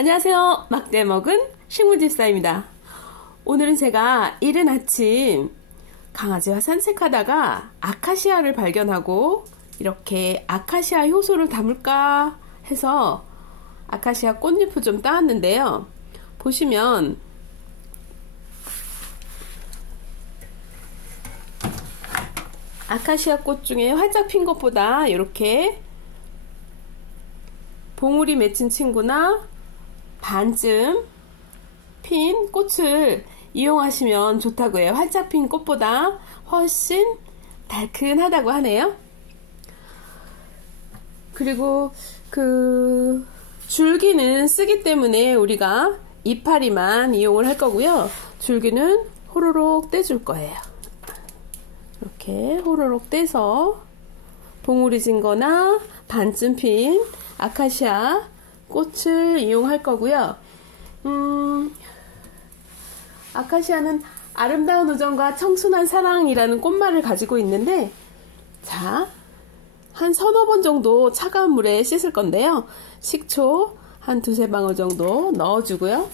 안녕하세요. 막대 먹은 식물집사입니다. 오늘은 제가 이른 아침 강아지와 산책하다가 아카시아를 발견하고 이렇게 아카시아 효소를 담을까 해서 아카시아 꽃잎을 좀 따왔는데요. 보시면 아카시아 꽃 중에 활짝 핀 것보다 이렇게 봉우리 맺힌 친구나 반쯤 핀 꽃을 이용하시면 좋다고 해요. 활짝 핀 꽃보다 훨씬 달큰하다고 하네요. 그리고 그 줄기는 쓰기 때문에 우리가 이파리만 이용을 할 거고요. 줄기는 호로록 떼줄 거예요. 이렇게 호로록 떼서 봉우리 진 거나 반쯤 핀 아카시아 꽃을 이용할 거고요. 아카시아는 아름다운 우정과 청순한 사랑이라는 꽃말을 가지고 있는데, 자, 한 서너 번 정도 차가운 물에 씻을 건데요. 식초 한 두세 방울 정도 넣어주고요.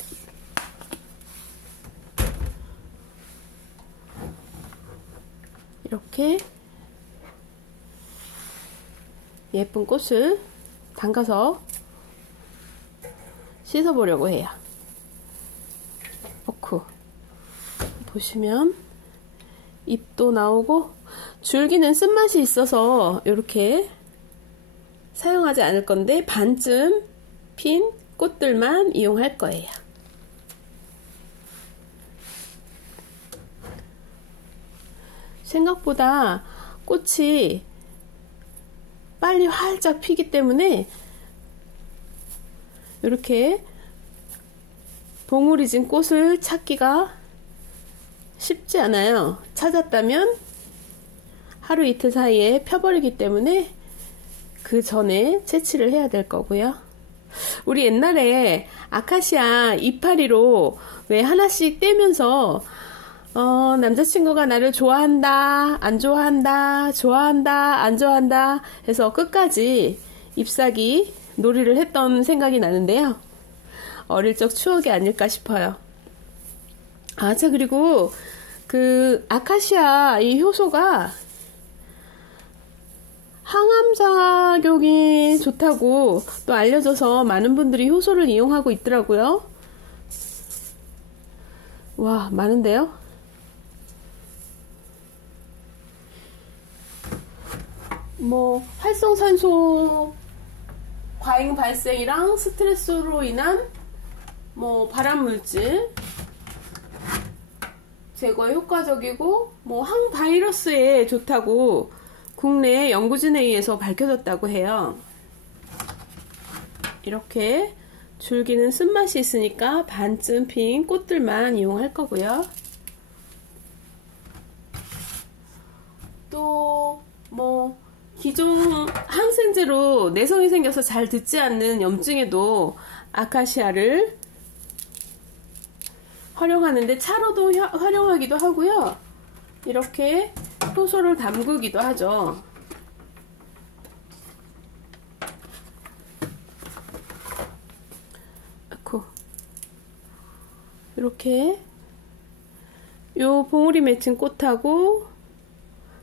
이렇게 예쁜 꽃을 담가서 씻어보려고 해요. 넣고 보시면 잎도 나오고, 줄기는 쓴맛이 있어서 이렇게 사용하지 않을 건데 반쯤 핀 꽃들만 이용할 거예요. 생각보다 꽃이 빨리 활짝 피기 때문에 이렇게 봉우리 진 꽃을 찾기가 쉽지 않아요. 찾았다면 하루 이틀 사이에 펴버리기 때문에 그 전에 채취를 해야 될 거고요. 우리 옛날에 아카시아 이파리로 왜 하나씩 떼면서 남자친구가 나를 좋아한다, 안 좋아한다, 좋아한다, 안 좋아한다 해서 끝까지 잎사귀 놀이를 했던 생각이 나는데요. 어릴 적 추억이 아닐까 싶어요. 자, 그리고 그 아카시아 이 효소가 항암작용이 좋다고 또 알려져서 많은 분들이 효소를 이용하고 있더라고요. 와, 많은데요? 활성산소 과잉 발생이랑 스트레스로 인한 발암물질 제거에 효과적이고 항바이러스에 좋다고 국내 연구진에 의해서 밝혀졌다고 해요. 이렇게 줄기는 쓴맛이 있으니까 반쯤 핀 꽃들만 이용할 거고요. 또 기존 항생제로 내성이 생겨서 잘 듣지 않는 염증에도 아카시아를 활용하는데 차로도 활용하기도 하고요. 이렇게 효소를 담그기도 하죠. 이렇게 요 봉우리 맺힌 꽃하고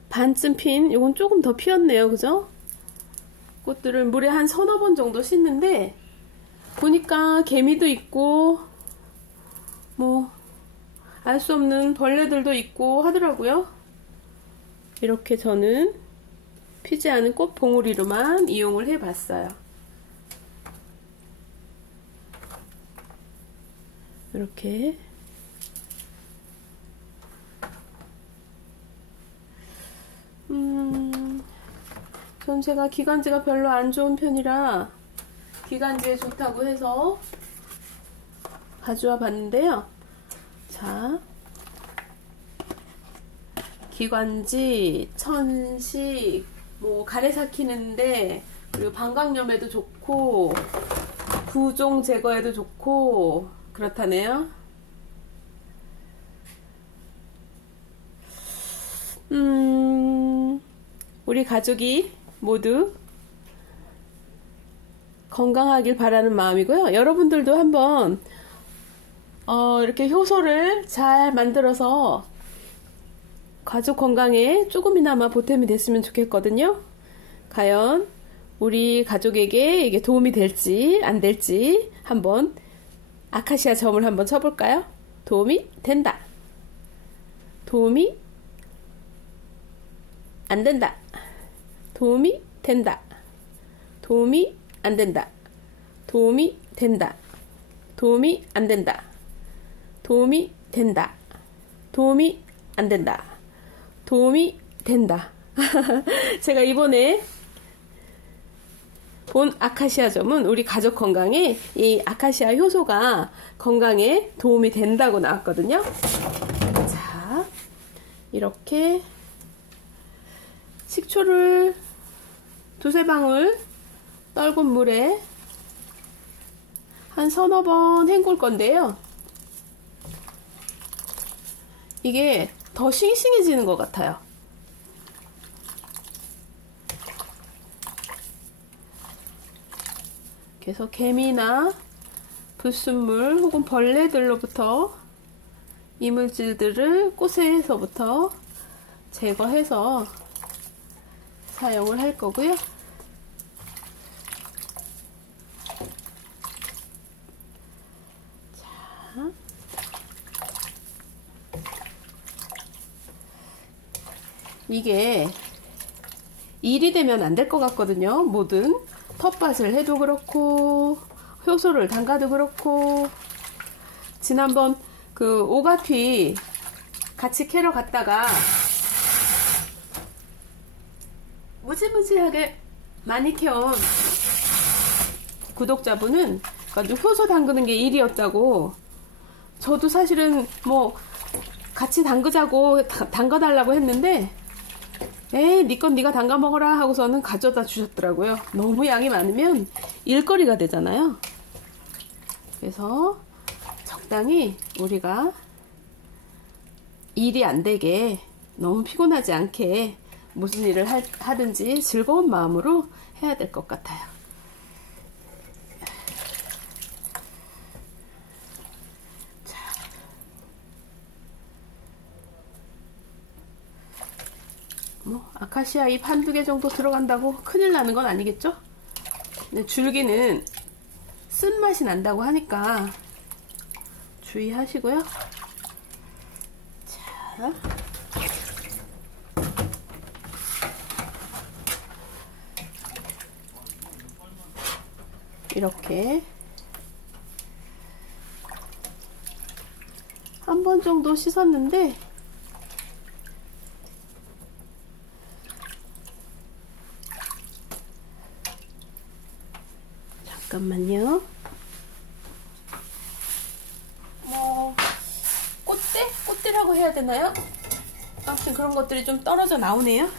반쯤 핀, 이건 조금 더 피었네요. 그죠? 꽃들을 물에 한 서너 번 정도 씻는데 보니까 개미도 있고 알 수 없는 벌레들도 있고 하더라고요. 이렇게 저는 피지 않은 꽃 봉우리로만 이용을 해봤어요. 이렇게 전 제가 기관지가 별로 안 좋은 편이라 기관지에 좋다고 해서 가져와 봤는데요. 자, 기관지, 천식, 가래 삭히는데, 그리고 방광염에도 좋고 부종 제거에도 좋고 그렇다네요. 우리 가족이 모두 건강하길 바라는 마음이고요. 여러분들도 한번 이렇게 효소를 잘 만들어서 가족 건강에 조금이나마 보탬이 됐으면 좋겠거든요. 과연 우리 가족에게 이게 도움이 될지 안 될지 한번 아카시아 점을 한번 쳐볼까요? 도움이 된다. 도움이 안 된다. 도움이 된다. 도움이 안 된다. 도움이 된다. 도움이 안 된다. 도움이 된다. 도움이 안 된다. 도움이 된다. 제가 이번에 본 아카시아 점은 우리 가족 건강에 이 아카시아 효소가 건강에 도움이 된다고 나왔거든요. 자, 이렇게 식초를 두세 방울 떫은 물에 한 서너 번 헹굴 건데요. 이게 더 싱싱해지는 것 같아요. 그래서 개미나 불순물 혹은 벌레들로부터 이물질들을 꽃에서부터 제거해서 사용을 할 거고요. 자, 이게 일이 되면 안 될 것 같거든요. 뭐든 텃밭을 해도 그렇고 효소를 담가도 그렇고. 지난번 그 오가피 같이 캐러 갔다가 무지무지하게 많이 캐온 구독자분은 효소 담그는 게 일이었다고. 저도 사실은 뭐 같이 담그자고 담가달라고 했는데 에이 니 건 니가 담가 먹어라 하고서는 가져다 주셨더라고요. 너무 양이 많으면 일거리가 되잖아요. 그래서 적당히 우리가 일이 안 되게 너무 피곤하지 않게 무슨 일을 하든지 즐거운 마음으로 해야 될 것 같아요. 자, 뭐 아카시아 잎 한두 개 정도 들어간다고 큰일 나는 건 아니겠죠? 근데 줄기는 쓴맛이 난다고 하니까 주의하시고요. 자, 이렇게 한 번 정도 씻었는데 잠깐만요. 뭐 꽃대라고 해야 되나요? 아무튼 그런 것들이 좀 떨어져 나오네요.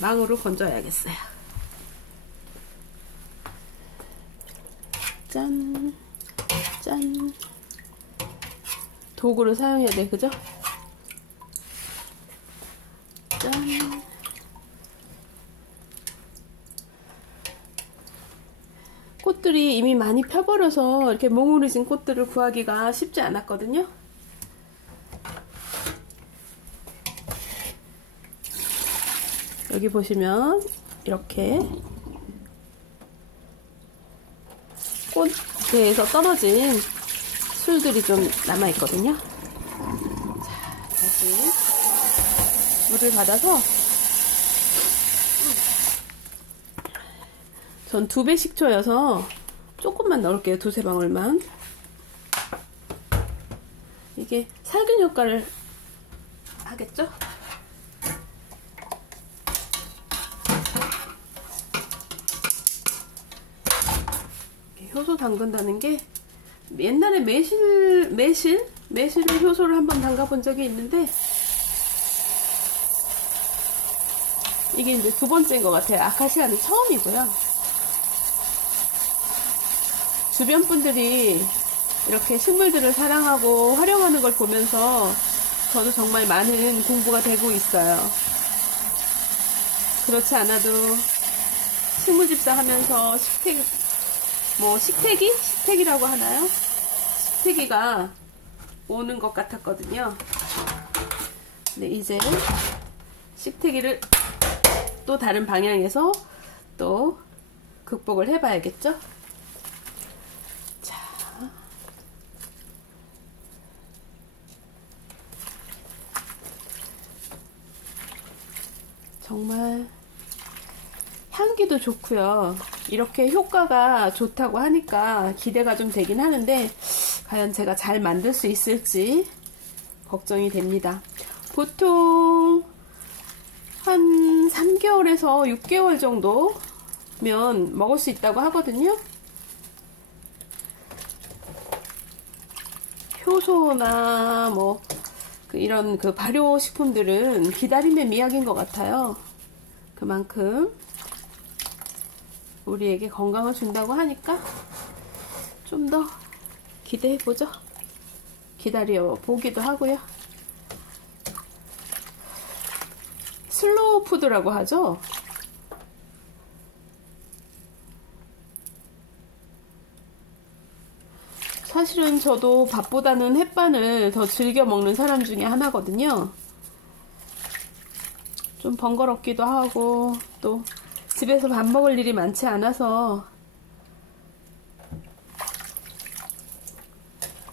망으로 건져야겠어요. 짠, 짠. 도구를 사용해야 돼, 그죠? 짠. 꽃들이 이미 많이 펴버려서 이렇게 몽우리진 꽃들을 구하기가 쉽지 않았거든요. 여기 보시면 이렇게 꽃대에서 떨어진 술들이 좀 남아있거든요. 자, 다시 물을 받아서 전 2배 식초여서 조금만 넣을게요. 두세 방울만. 이게 살균 효과를 하겠죠? 효소 담근다는 게 옛날에 매실을 효소를 한번 담가 본 적이 있는데 이게 이제 2번째인 것 같아요. 아카시아는 처음이고요. 주변 분들이 이렇게 식물들을 사랑하고 활용하는 걸 보면서 저도 정말 많은 공부가 되고 있어요. 그렇지 않아도 식물집사 하면서 뭐 식태기라고 하나요? 식태기가 오는 것 같았거든요. 네, 이제 식태기를 또 다른 방향에서 또 극복을 해봐야겠죠? 자, 정말 향기도 좋고요. 이렇게 효과가 좋다고 하니까 기대가 좀 되긴 하는데 과연 제가 잘 만들 수 있을지 걱정이 됩니다. 보통 한 3개월에서 6개월 정도면 먹을 수 있다고 하거든요. 효소나 뭐 이런 발효식품들은 기다림의 미학인 것 같아요. 그만큼 우리에게 건강을 준다고 하니까 좀 더 기대해보죠. 기다려 보기도 하고요. 슬로우 푸드라고 하죠. 사실은 저도 밥보다는 햇반을 더 즐겨 먹는 사람 중에 하나거든요. 좀 번거롭기도 하고 또 집에서 밥 먹을 일이 많지 않아서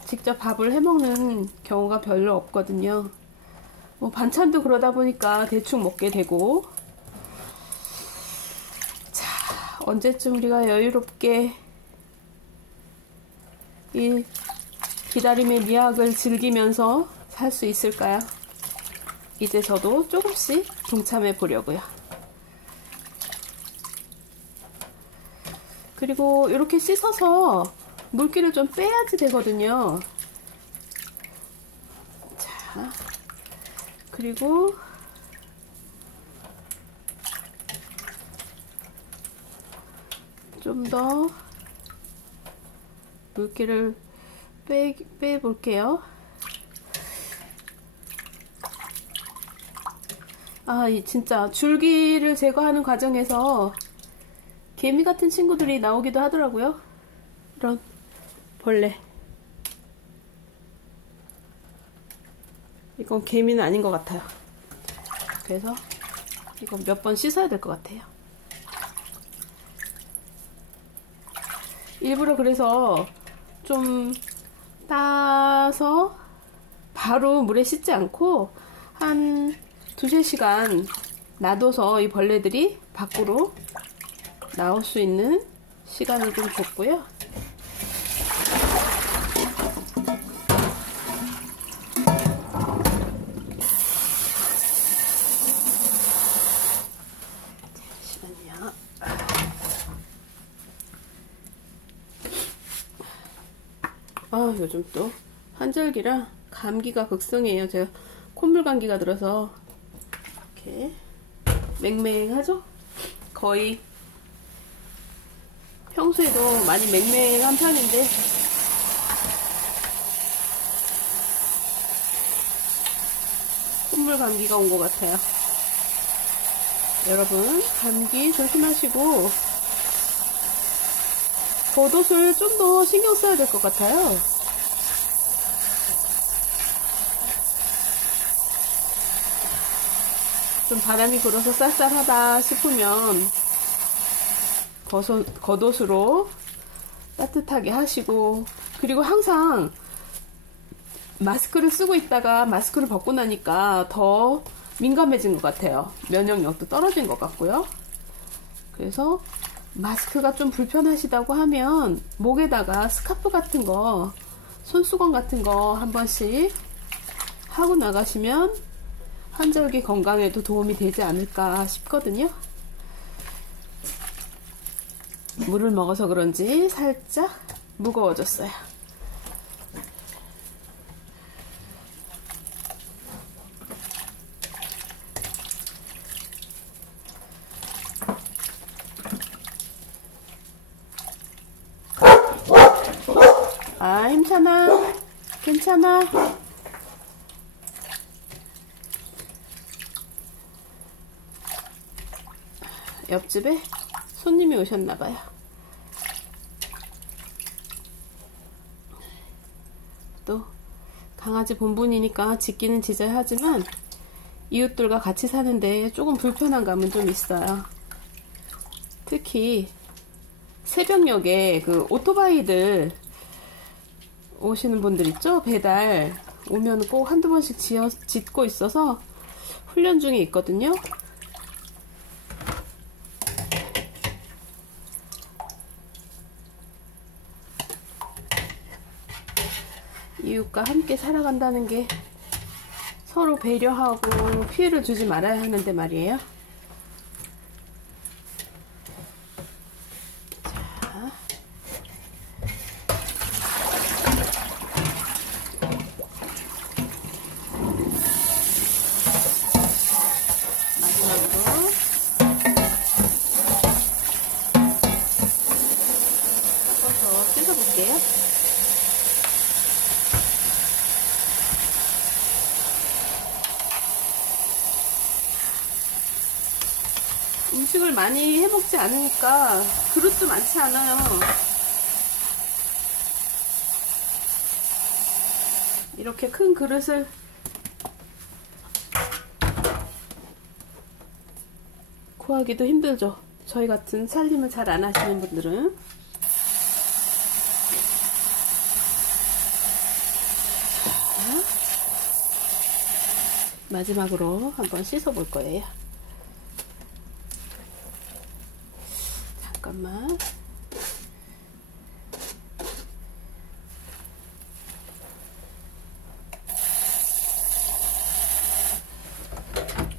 직접 밥을 해 먹는 경우가 별로 없거든요. 뭐 반찬도 그러다 보니까 대충 먹게 되고. 자, 언제쯤 우리가 여유롭게 이 기다림의 미학을 즐기면서 살 수 있을까요? 이제 저도 조금씩 동참해 보려고요. 그리고 이렇게 씻어서 물기를 좀 빼야지 되거든요. 자, 그리고 좀 더 물기를 빼볼게요. 이 진짜 줄기를 제거하는 과정에서 개미 같은 친구들이 나오기도 하더라고요. 이런 벌레. 이건 개미는 아닌 것 같아요. 그래서 이건 몇 번 씻어야 될 것 같아요. 일부러 그래서 좀 따서 바로 물에 씻지 않고 한 2~3시간 놔둬서 이 벌레들이 밖으로 나올 수 있는 시간을 좀 줬고요. 잠시만요. 요즘 또 환절기라 감기가 극성이에요. 제가 콧물 감기가 들어서 이렇게 맹맹하죠? 거의 평소에도 많이 맹맹한 편인데 콧물 감기가 온 것 같아요. 여러분 감기 조심하시고 겉옷을 좀 더 신경 써야 될 것 같아요. 좀 바람이 불어서 쌀쌀하다 싶으면 겉옷으로 따뜻하게 하시고, 그리고 항상 마스크를 쓰고 있다가 마스크를 벗고 나니까 더 민감해진 것 같아요. 면역력도 떨어진 것 같고요. 그래서 마스크가 좀 불편하시다고 하면 목에다가 스카프 같은 거, 손수건 같은 거 한 번씩 하고 나가시면 환절기 건강에도 도움이 되지 않을까 싶거든요. 물을 먹어서 그런지 살짝 무거워졌어요. 힘차나? 괜찮아? 옆집에 손님이 오셨나봐요. 또 강아지 본분이니까 짖기는 짖어야 하지만 이웃들과 같이 사는데 조금 불편한 감은 좀 있어요. 특히 새벽녘에 그 오토바이들 오시는 분들 있죠? 배달 오면 꼭 한두 번씩 짖고 있어서 훈련 중에 있거든요. 이웃과 함께 살아간다는 게 서로 배려하고 피해를 주지 말아야 하는데 말이에요. 자, 마지막으로 섞어서 씻어볼게요. 음식을 많이 해먹지 않으니까 그릇도 많지 않아요. 이렇게 큰 그릇을 구하기도 힘들죠. 저희 같은 살림을 잘 안 하시는 분들은. 자, 마지막으로 한번 씻어 볼 거예요. 잠깐만.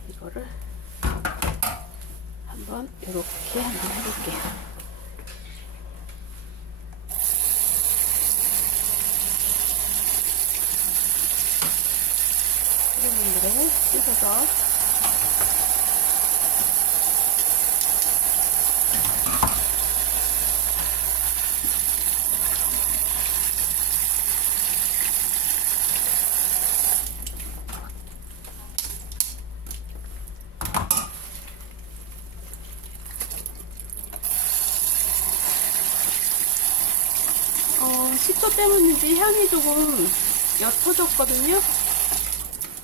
이거를 한번 이렇게 한번 해볼게요. 끓는 물에 씻어서 식초 때문인지 향이 조금 옅어졌거든요.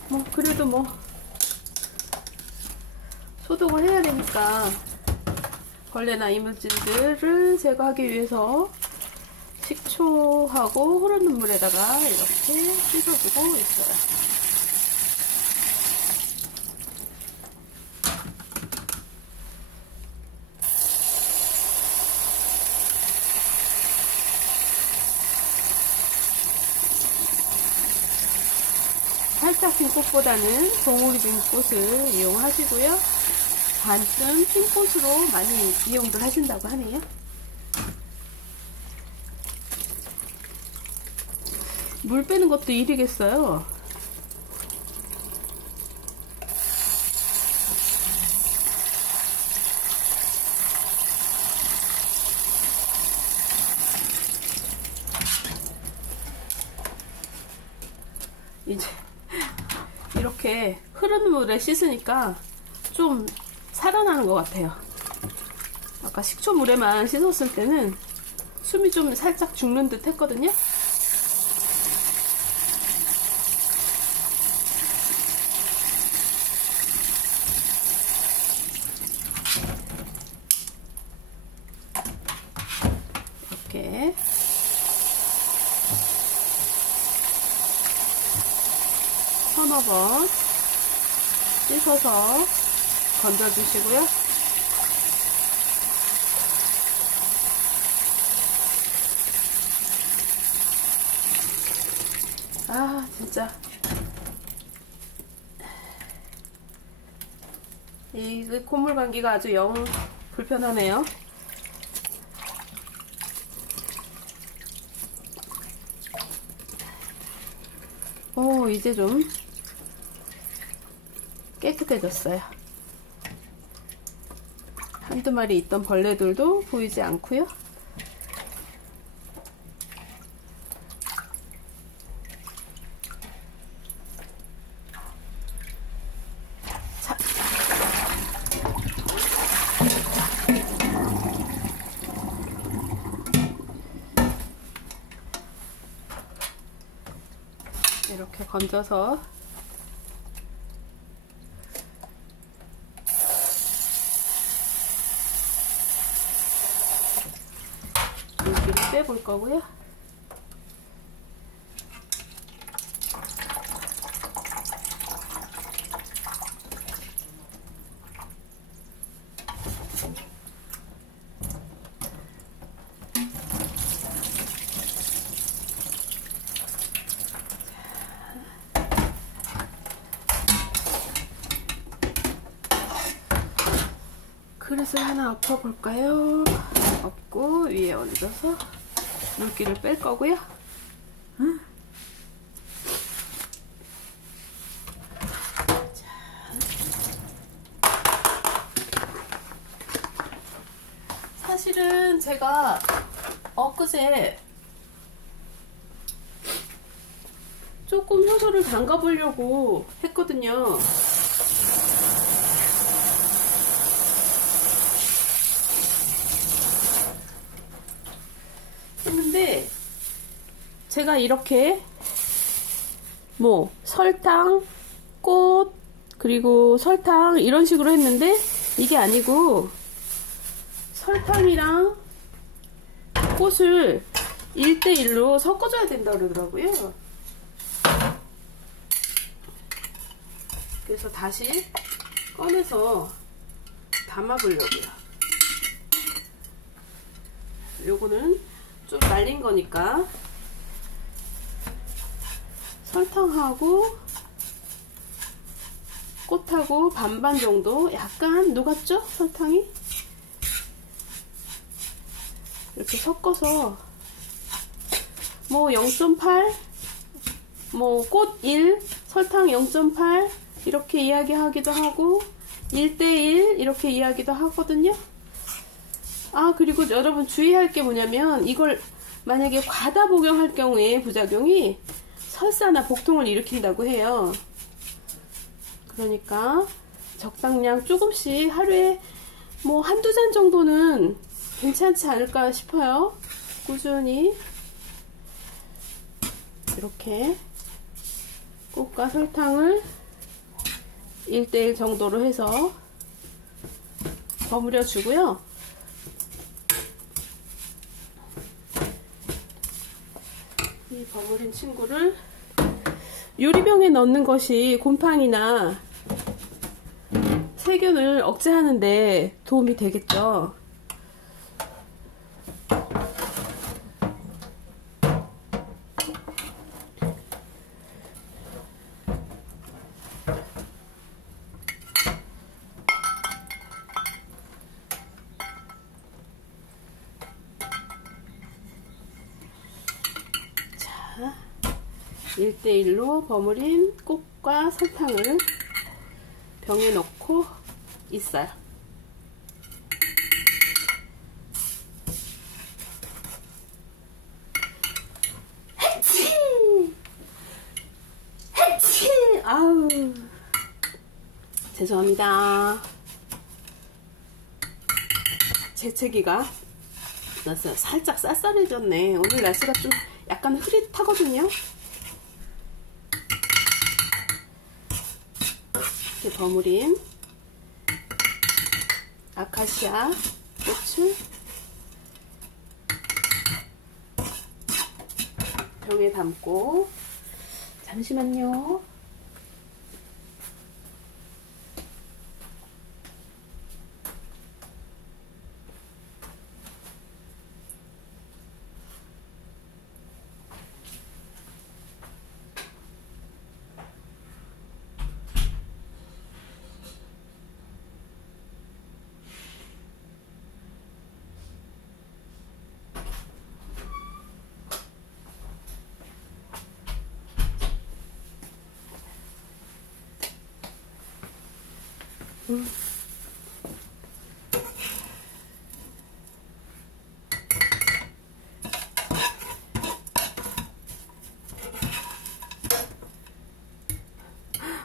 뭐 그래도 뭐 소독을 해야 되니까 벌레나 이물질들을 제거하기 위해서 식초하고 흐르는 물에다가 이렇게 씻어주고 있어요. 살짝 빈 꽃보다는 봉우리 빈 꽃을 이용하시고요. 반쯤 흰 꽃으로 많이 이용들 하신다고 하네요. 물 빼는 것도 일이겠어요. 이제 이렇게 흐르는 물에 씻으니까 좀 살아나는 것 같아요. 아까 식초물에만 씻었을 때는 숨이 좀 살짝 죽는 듯 했거든요. 이렇게 서너 번 씻어서 건져주시고요. 아 진짜 이 콧물 감기가 아주 영 불편하네요. 오 이제 좀 깨끗해졌어요. 한두 마리 있던 벌레들도 보이지 않고요. 자. 이렇게 건져서 물기를 빼볼 거고요. 그릇을 하나 엎어볼까요? 엎고 위에 얹어서 물기를 뺄 거고요. 사실은 제가 엊그제 조금 효소를 담가 보려고 했거든요. 했는데 제가 이렇게 뭐 설탕, 꽃, 그리고 설탕 이런 식으로 했는데 이게 아니고 설탕이랑 꽃을 1대1로 섞어줘야 된다 그러더라고요. 그래서 다시 꺼내서 담아보려고요. 요거는 좀 말린 거니까 설탕하고 꽃하고 반반 정도 약간 녹았죠? 설탕이? 이렇게 섞어서 뭐 0.8 뭐 꽃 1 설탕 0.8 이렇게 이야기하기도 하고 1대1 이렇게 이야기도 하거든요. 아, 그리고 여러분 주의할 게 뭐냐면 이걸 만약에 과다 복용할 경우에 부작용이 설사나 복통을 일으킨다고 해요. 그러니까 적당량 조금씩 하루에 뭐 한두 잔 정도는 괜찮지 않을까 싶어요. 꾸준히 이렇게 꽃과 설탕을 1대1 정도로 해서 버무려 주고요. 이 버무린 친구를 유리병에 넣는 것이 곰팡이나 세균을 억제하는데 도움이 되겠죠. 자, 1대1로 버무린 꽃과 설탕을 병에 넣고 있어요. 해치! 해치! 아우, 죄송합니다. 재채기가 났어요. 살짝 쌀쌀해졌네. 오늘 날씨가 좀 약간 흐릿하거든요. 이렇게 버무린 아카시아 꽃을 병에 담고, 잠시만요.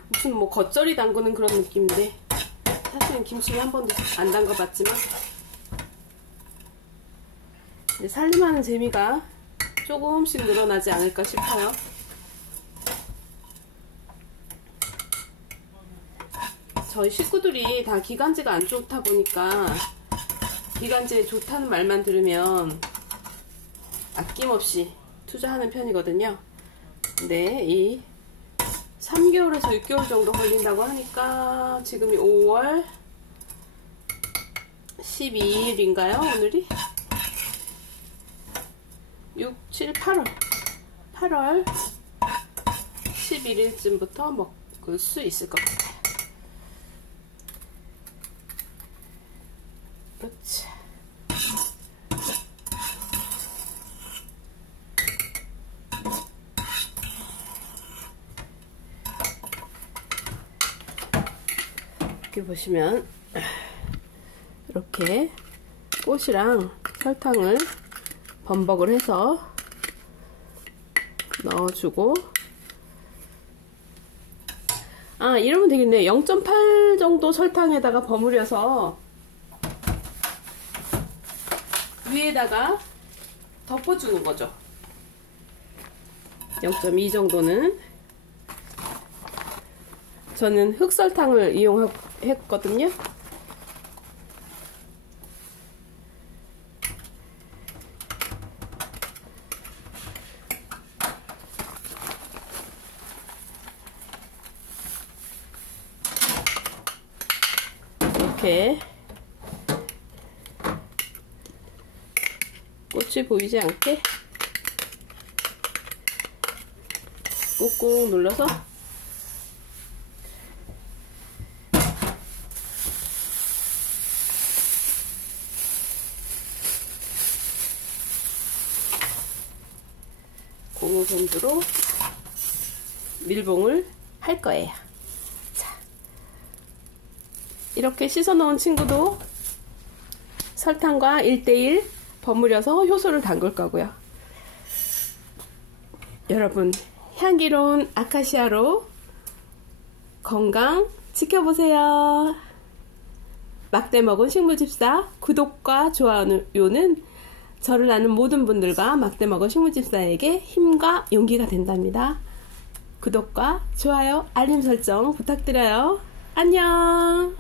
무슨 뭐 겉절이 담그는 그런 느낌인데, 사실은 김치를 한 번도 안 담가봤지만 살림하는 재미가 조금씩 늘어나지 않을까 싶어요. 저희 식구들이 다 기관지가 안 좋다 보니까 기관지에 좋다는 말만 들으면 아낌없이 투자하는 편이거든요. 근데 이 3개월에서 6개월 정도 걸린다고 하니까 지금이 5월 12일인가요? 오늘이? 6, 7, 8월 11일쯤부터 먹을 수 있을 것 같아요. 그렇지. 이렇게 보시면 이렇게 꽃이랑 설탕을 범벅을 해서 넣어주고, 이러면 되겠네. 0.8 정도 설탕에다가 버무려서 위에다가 덮어주는 거죠. 0.2 정도는. 저는 흑설탕을 이용했거든요. 이렇게 꽃이 보이지 않게 꾹꾹 눌러서 고무밴드로 밀봉을 할 거예요. 자, 이렇게 씻어 놓은 친구도 설탕과 1:1 버무려서 효소를 담글 거고요. 여러분, 향기로운 아카시아로 건강 지켜보세요. 막대 먹은 식물집사 구독과 좋아요는 저를 아는 모든 분들과 막대 먹은 식물집사에게 힘과 용기가 된답니다. 구독과 좋아요, 알림 설정 부탁드려요. 안녕.